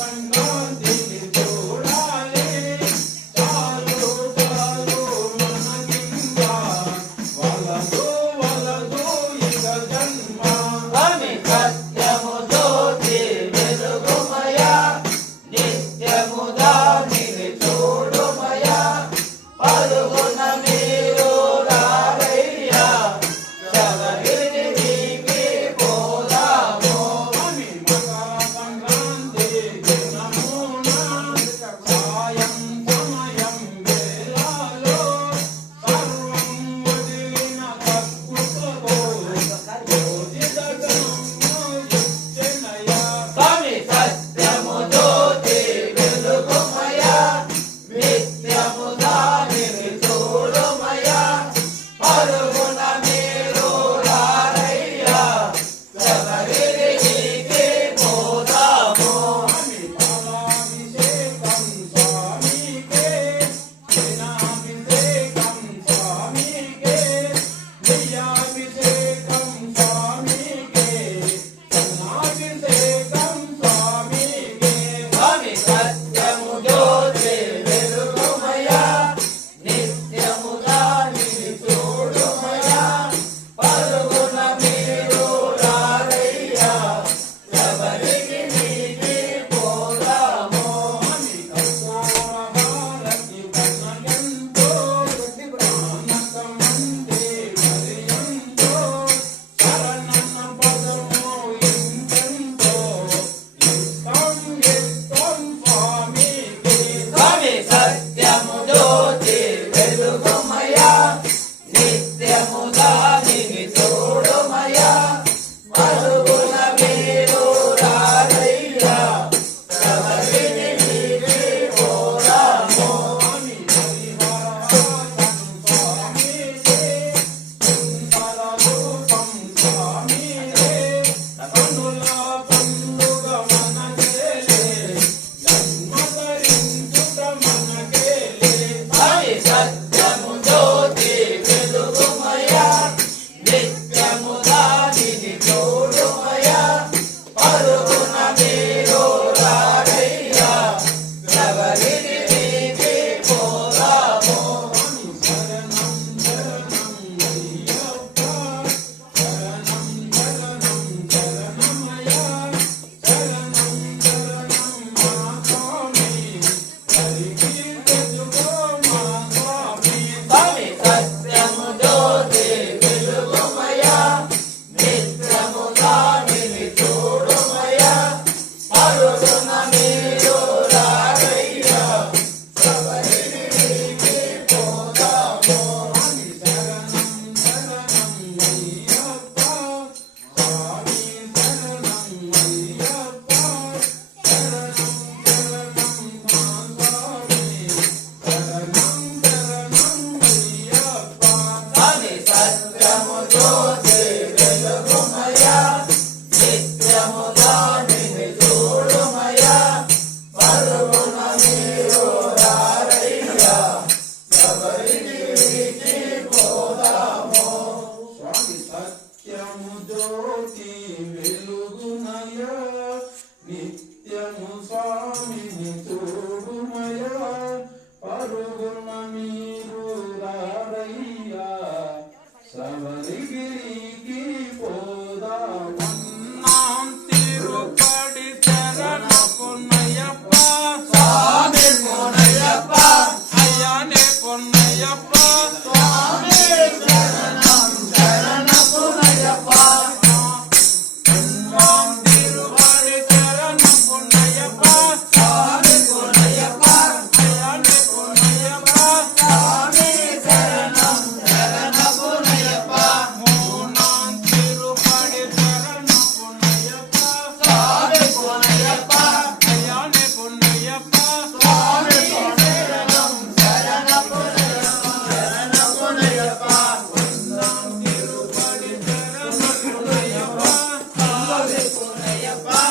Yes. correia, pá.